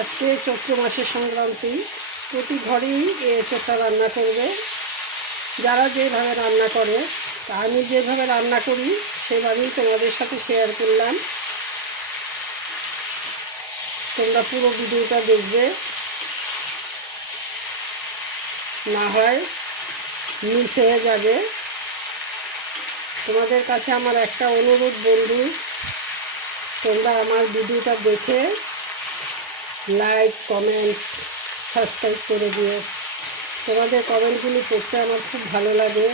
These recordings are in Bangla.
আজকে চৈত্র মাসের সংক্রান্তি। প্রতি ঘরেই এই এঁচোড়টা রান্না করবে, যারা যেভাবে রান্না করে। তা আমি যেভাবে রান্না করি সেভাবেই তোমাদের সাথে শেয়ার করলাম। তোমরা পুরো ভিডিওটা দেখবে, না হয় মিস হয়ে যাবে। তোমাদের কাছে আমার একটা অনুরোধ বন্ধু, তোমরা আমার ভিডিওটা দেখে লাইক, কমেন্ট, সাবস্ক্রাইব করে দিও। তোমাদের কমেন্টগুলি পড়তে আমার খুব ভালো লাগে,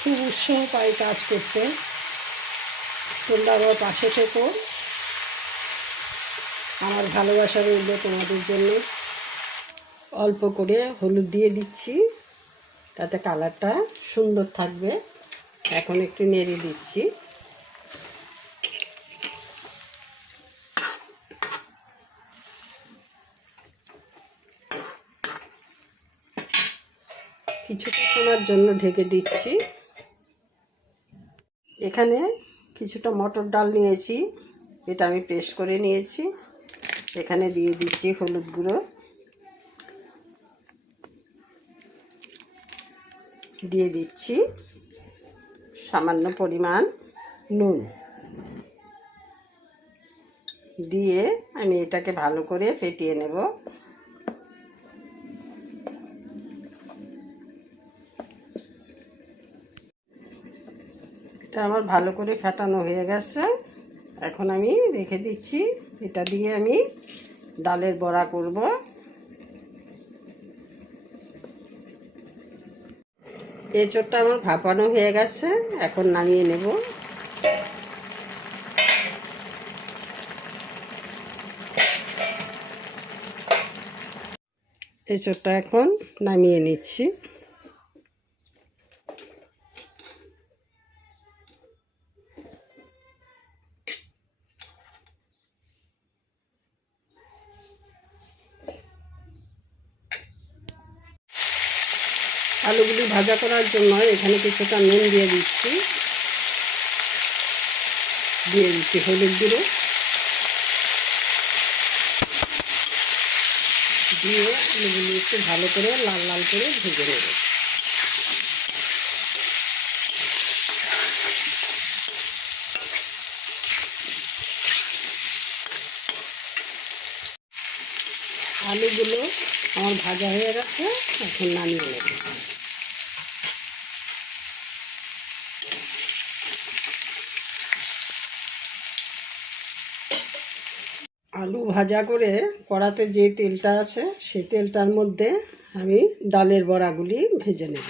খুব উৎসাহ পাই কাজ করতে। তোমরা আমার পাশে থেকো, আমার ভালোবাসা রইল তোমাদের জন্য। অল্প করে হলুদ দিয়ে দিচ্ছি, তাতে কালারটা সুন্দর থাকবে। এখন একটু নেড়ে দিচ্ছি। কিছুটা সময়ের জন্য ঢেকে দিচ্ছি। এখানে কিছুটা মটর ডাল নিয়েছি, এটা আমি পেস্ট করে নিয়েছি। এখানে দিয়ে দিচ্ছি হলুদ গুঁড়ো, দিয়ে দিচ্ছি সামান্য পরিমাণ নুন, দিয়ে আমি এটাকে ভালো করে ফেটিয়ে নেব। এটা আমার ভালো করে ফেটানো হয়ে গেছে। এখন আমি রেখে দিচ্ছি। এটা দিয়ে আমি ডালের বড়া করব। এঁচোড়টা আমার ভাপানো হয়ে গেছে, এখন নামিয়ে নেব। এঁচোড়টা এখন নামিয়ে নিচ্ছি। আলুগুলি ভাজা করার জন্য এখানে কিছুটা নুন দিয়ে দিচ্ছি, হলুদ গুঁড়ো, দিয়ে আলুগুলি একটু ভালো করে লাল লাল করে ভেজে নেব। আলুগুলো আমার ভাজা হয়ে গেছে, এখন নামিয়ে নেব। আলু ভাজা করে কড়াতে যে তেলটা আছে সেই তেলটার মধ্যে আমি ডালের বড়াগুলি ভেজে নেব।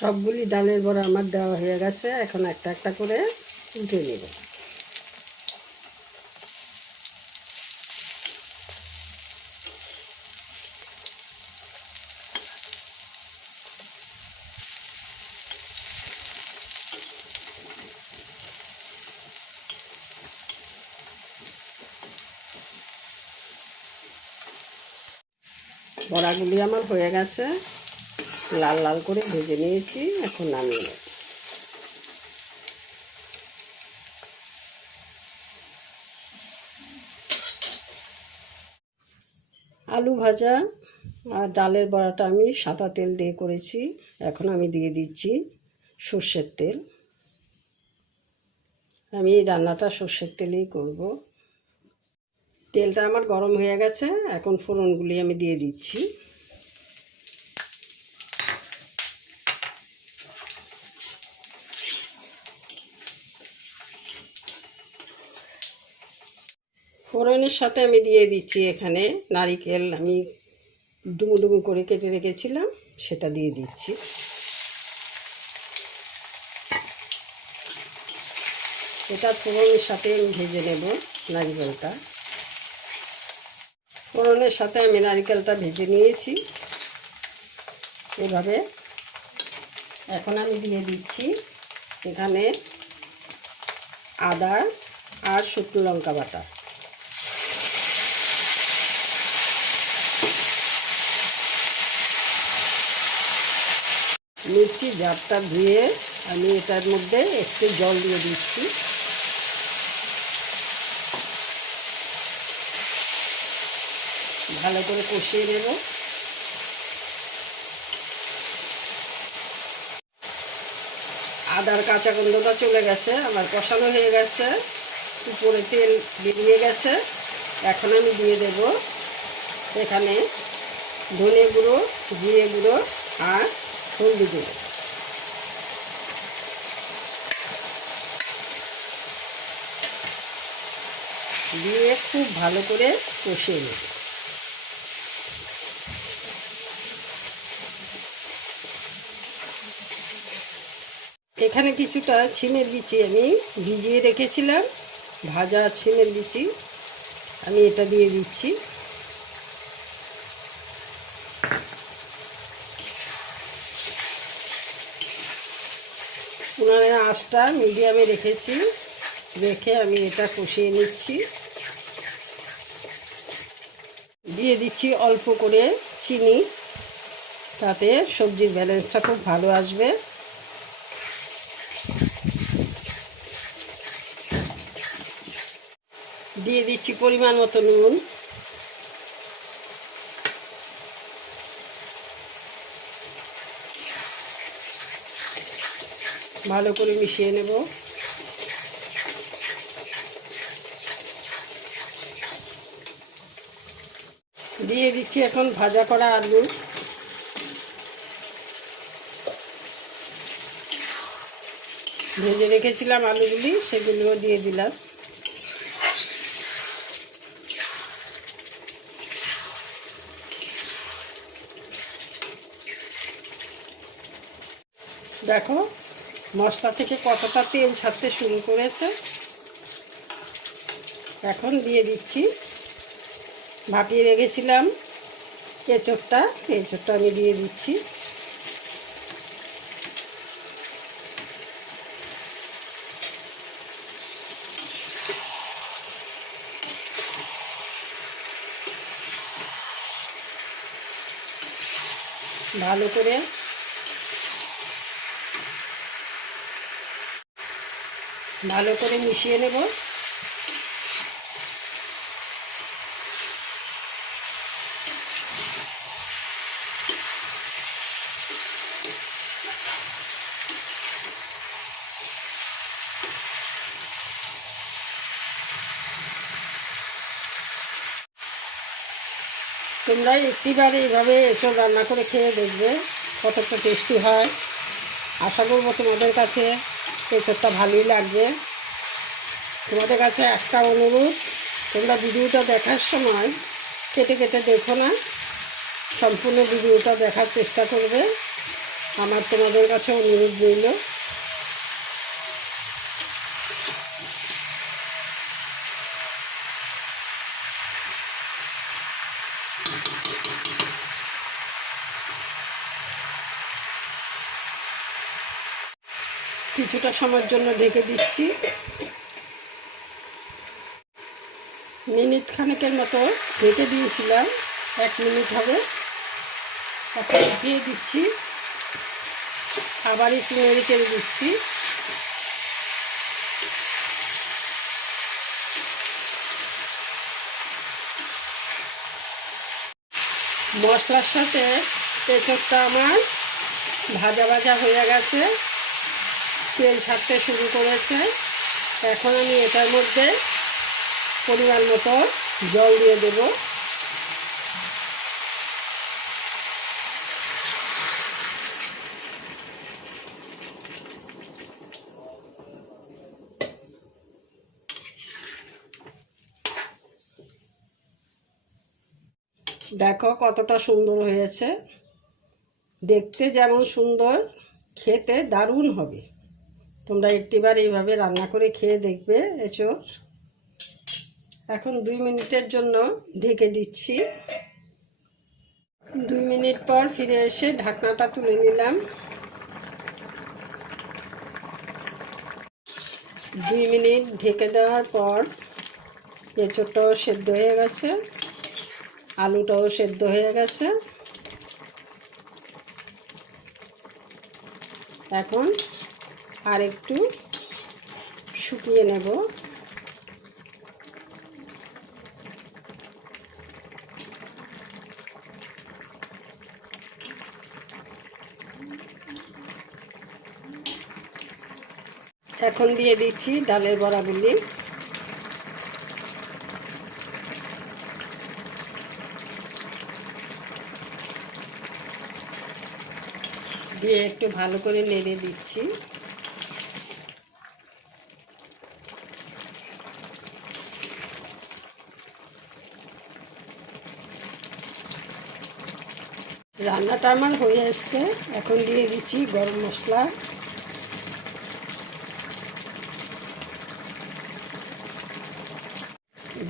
সবগুলি ডালের বড়া আমার দেওয়া হয়ে গেছে, এখন একটা একটা করে উঠে নেব। বড়াগুলি আমার হয়ে গেছে, লাল লাল করে ভেজে নিয়েছি, এখন নামিয়ে নেব। আলু ভাজা আর ডালের বড়াটা আমি সাদা তেল দিয়ে করেছি। এখন আমি দিয়ে দিচ্ছি সর্ষের তেল। আমি এই রান্নাটা সর্ষের তেলেই করব। তেলটা আমার গরম হয়ে গেছে, এখন ফোড়নগুলি আমি দিয়ে দিচ্ছি। ফোড়নের সাথে আমি দিয়ে দিচ্ছি এখানে নারকেল, আমি ডুমো ডুমো করে কেটে রেখেছিলাম, সেটা দিয়ে দিচ্ছি। এটা ফোড়নের সাথে আমি ভেজে নেব নারকেলটা। ফোড়নের সাথে আমি নারকেলটা ভেজে নিয়েছি এভাবে। এখন আমি দিয়ে দিচ্ছি এখানে আদা আর শুকনো লঙ্কা বাটা। মির্চি জারটা ধুয়ে আমি এটার মধ্যে একটু জল দিয়ে দিচ্ছি। ভালো করে কষিয়ে নেব। আদার কাঁচা গন্ধটা চলে গেছে, আমার কষানো হয়ে গেছে, উপরে তেল বেরিয়ে গেছে। এখন আমি দিয়ে দেব এখানে ধনে গুঁড়ো, জিরে গুঁড়ো আর হলদি গুঁড়ো। দিয়ে খুব ভালো করে কষিয়ে নেব। এখানে কিছুটা ছিমের বিচি আমি ভিজিয়ে রেখেছিলাম, ভাজা ছিমের বিচি আমি এটা দিয়ে দিচ্ছি। উনানের আঁচটা মিডিয়ামে রেখেছি, রেখে আমি এটা কষিয়ে নিচ্ছি। দিয়ে দিচ্ছি অল্প করে চিনি, তাতে সবজির ব্যালেন্সটা খুব ভালো আসবে। দিয়ে দিচ্ছি পরিমাণ মতো নুন। ভালো করে মিশিয়ে নেব। দিয়ে দিচ্ছি এখন ভাজা করা আলু। ভেজে রেখেছিলাম আলুগুলি, সেগুলিও দিয়ে দিলাম। দেখো মশলা থেকে কতটা তেল ছাড়তে শুরু করেছে। এখন দিয়ে দিচ্ছি ভাপিয়ে রেখেছিলাম এঁচোড়টা, এঁচোড়টা আমি দিয়ে দিচ্ছি। ভালো করে মিশিয়ে নেব। তোমরা একটিবার এইভাবে এঁচোড় রান্না করে খেয়ে দেখবে কতটা টেস্টি হয়। আশা করবো তোমাদের কাছে এঁচোড়টা ভালোই লাগবে। তোমাদের কাছে একটা অনুরোধ, তোমরা ভিডিওটা দেখার সময় কেটে কেটে দেখো না, সম্পূর্ণ ভিডিওটা দেখার চেষ্টা করবে, আমার তোমাদের কাছে অনুরোধ রইল। কিছুটা সময়ের জন্য ঢেকে দিচ্ছি। মিনিট খানেকের মতো ঢেকে দিয়েছিলাম, 1 মিনিট হবে। এখন দিয়ে দিচ্ছি, আবার একটু নেড়ে চেড়ে দিচ্ছি। মশলার সাথে এঁচোড়টা আমার ভাজা ভাজা হয়ে গেছে, তেল ছাড়তে শুরু করেছে। এখন আমি এটার মধ্যে পরিমাণ মতো জল দিয়ে দেব। দেখো কতটা সুন্দর হয়েছে, দেখতে যেমন সুন্দর, খেতে দারুণ হবে। তোমরা একটিবার এইভাবে রান্না করে খেয়ে দেখবে এঁচোড়। এখন 2 মিনিটের জন্য ঢেকে দিচ্ছি। 2 মিনিট পর ফিরে এসে ঢাকনাটা তুলে নিলাম। 2 মিনিট ঢেকে দেওয়ার পর এঁচোড়টাও সেদ্ধ হয়ে গেছে, আলুটাও সেদ্ধ হয়ে গেছে। এখন আর একটু শুকিয়ে নেব। এখন দিয়ে দিচ্ছি ডালের বড়াগুলি। দিয়ে একটু ভালো করে নেড়ে দিচ্ছি। রান্নাটা আমার হয়ে এসছে। এখন দিয়ে দিচ্ছি গরম মশলা,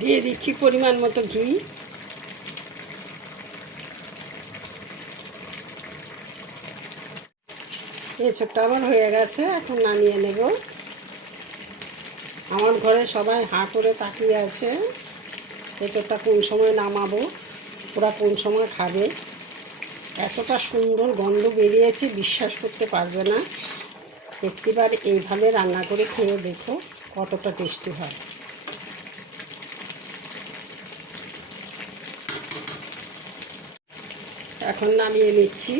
দিয়ে দিচ্ছি পরিমাণ মতো ঘি, এঁচোড়টা আমার হয়ে গেছে। এখন নামিয়ে নেব। আমার ঘরে সবাই হাঁ করে তাকিয়ে আছে এঁচোড়টা কোন সময় নামাবো, ওরা কোন সময় খাবে। এতটা সুন্দর গন্ধ বেরিয়েছে, বিশ্বাস করতে পারবে না। একটিবার এইভাবে রান্না করে খেয়ে দেখো কতটা টেস্টি হয়। এখন নামিয়ে নিচ্ছি।